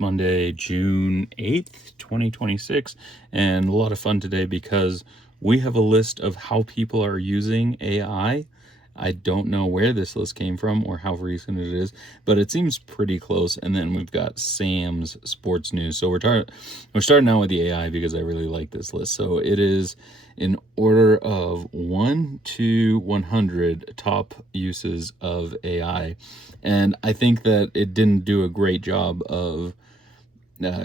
Monday, June 8th, 2026, and a lot of fun today because we have a list of how people are using AI. I don't know where this list came from or how recent it is, but it seems pretty close. And then we've got Sam's sports news. So we're starting out with the AI because I really like this list. So it is in order of 1 to 100 top uses of AI. And I think that it didn't do a great job of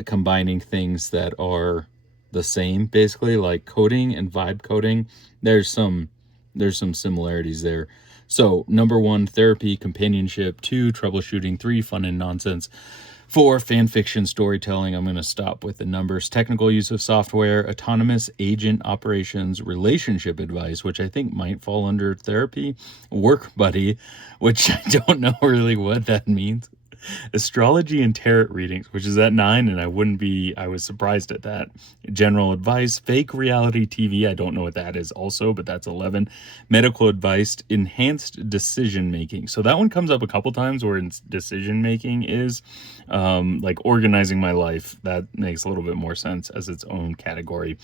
combining things that are the same, basically, like coding and vibe coding. There's some similarities there. So number 1, therapy, companionship. 2, troubleshooting. 3, fun and nonsense. 4, fan fiction, storytelling. I'm going to stop with the numbers. Technical use of software, autonomous agent operations, relationship advice, which I think might fall under therapy. Work buddy, which I don't know really what that means. Astrology and tarot readings, which is at 9, and I was surprised at that. General advice, fake reality TV, I don't know what that is also, but that's 11. Medical advice, enhanced decision making. So that one comes up a couple times where decision making is like organizing my life. That makes a little bit more sense as its own category.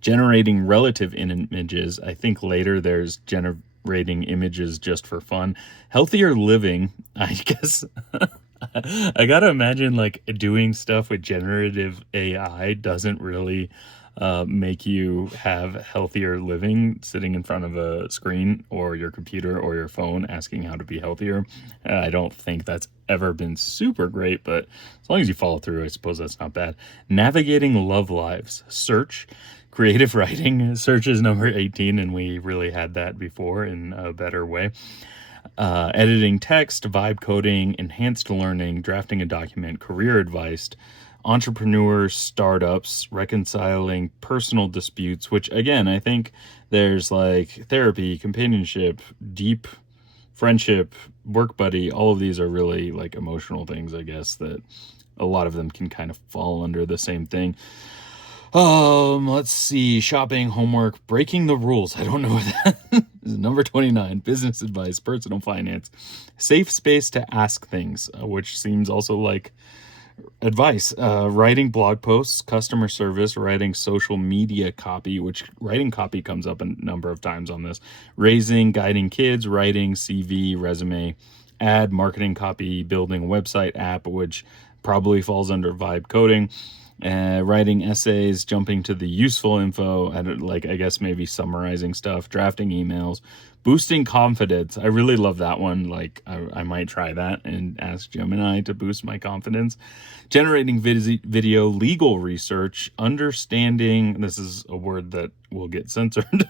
Generating relative images, I think later there's generating images just for fun. Healthier living, I guess. I gotta imagine like doing stuff with generative AI doesn't really make you have healthier living sitting in front of a screen or your computer or your phone asking how to be healthier. I don't think that's ever been super great, but as long as you follow through, I suppose that's not bad. Navigating love lives, search, creative writing. Search is number 18, and we really had that before in a better way. Editing text, vibe coding, enhanced learning, drafting a document, career advice, entrepreneurs, startups, reconciling personal disputes, which again, I think there's like therapy, companionship, deep friendship, work buddy. All of these are really like emotional things, I guess, that a lot of them can kind of fall under the same thing. Let's see. Shopping, homework, breaking the rules. I don't know what that is. Number 29, business advice, personal finance, safe space to ask things, which seems also like advice. Writing blog posts, customer service, writing social media copy, which writing copy comes up a number of times on this. Raising, guiding kids, writing CV, resume, ad, marketing copy, building a website app, which probably falls under vibe coding. Writing essays, jumping to the useful info, and like I guess maybe summarizing stuff, drafting emails, boosting confidence. I really love that one. Like I might try that and ask Gemini to boost my confidence. Generating video, legal research, understanding. This is a word that will get censored.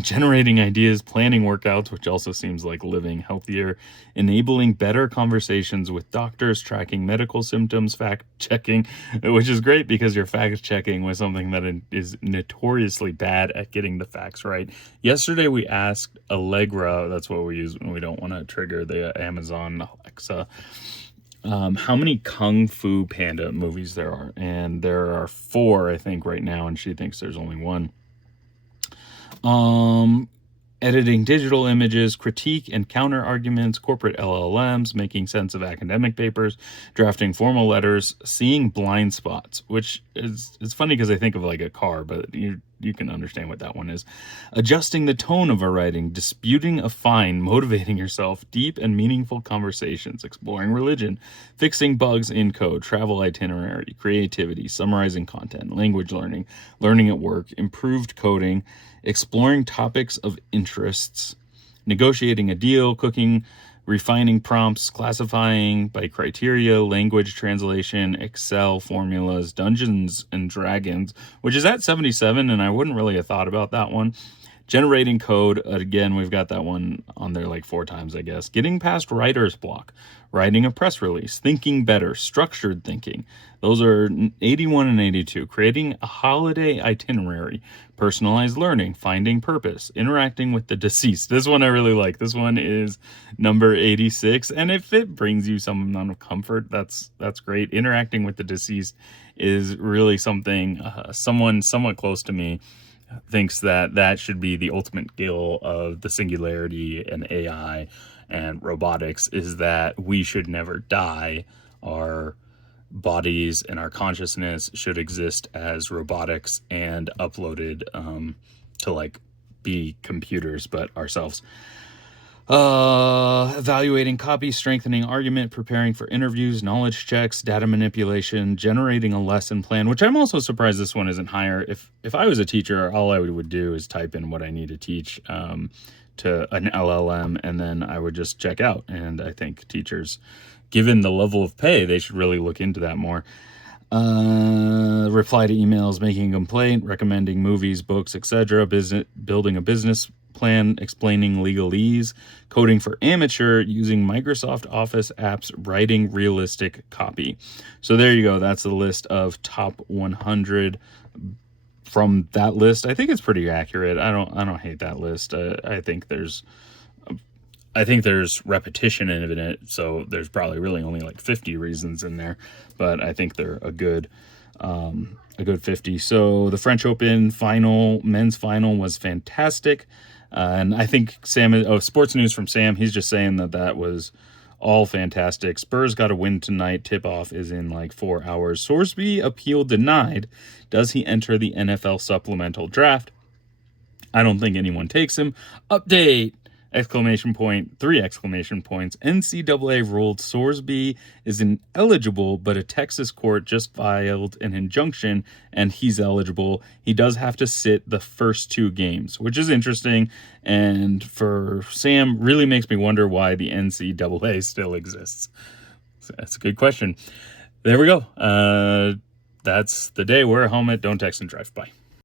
Generating ideas, planning workouts, which also seems like living healthier, enabling better conversations with doctors, tracking medical symptoms, fact checking, which is great because you're fact checking with something that is notoriously bad at getting the facts right. Yesterday we asked Allegra, that's what we use when we don't want to trigger the Amazon Alexa, how many Kung Fu Panda movies there are. And there are 4, I think, right now, and she thinks there's only 1. Editing digital images, critique and counter arguments, corporate LLMs, making sense of academic papers, drafting formal letters, seeing blind spots, which is, it's funny because I think of like a car, but you can understand what that one is. Adjusting the tone of a writing, disputing a fine, motivating yourself, deep and meaningful conversations, exploring religion, fixing bugs in code, travel itinerary, creativity, summarizing content, language learning, learning at work, improved coding, exploring topics of interests, negotiating a deal, cooking, refining prompts, classifying by criteria, language translation, Excel formulas, Dungeons and Dragons, which is at 77, and I wouldn't really have thought about that one. Generating code, again, we've got that one on there like 4 times, I guess. Getting past writer's block, writing a press release, thinking better, structured thinking. Those are 81 and 82. Creating a holiday itinerary, personalized learning, finding purpose, interacting with the deceased. This one I really like. This one is number 86. And if it brings you some amount of comfort, that's great. Interacting with the deceased is really something someone somewhat close to me thinks that should be the ultimate goal of the singularity and AI and robotics, is that we should never die. Our bodies and our consciousness should exist as robotics and uploaded to like be computers, but ourselves. Evaluating copy, strengthening argument, preparing for interviews, knowledge checks, data manipulation, generating a lesson plan, which I'm also surprised this one isn't higher. If I was a teacher, all I would do is type in what I need to teach to an LLM, and then I would just check out. And I think teachers, given the level of pay, they should really look into that more. Reply to emails, making a complaint, recommending movies, books, etc., building a business plan, explaining legalese, coding for amateur, using Microsoft Office apps, writing realistic copy. So there you go. That's the list of top 100 from that list. I think it's pretty accurate. I don't hate that list. I think there's repetition in it, so there's probably really only like 50 reasons in there, but I think they're a good 50. So the French Open final, men's final, was fantastic. And I think Sam, sports news from Sam, he's just saying that was all fantastic. Spurs got a win tonight. Tip-off is in like 4 hours. Sorsby appeal denied. Does he enter the NFL supplemental draft? I don't think anyone takes him. Update! Exclamation point, 3 exclamation points. NCAA ruled Sorsby is ineligible, but a Texas court just filed an injunction and he's eligible. He does have to sit the first 2 games, which is interesting. And for Sam, really makes me wonder why the NCAA still exists. So that's a good question. There we go. That's the day. Wear a helmet. Don't text and drive. Bye.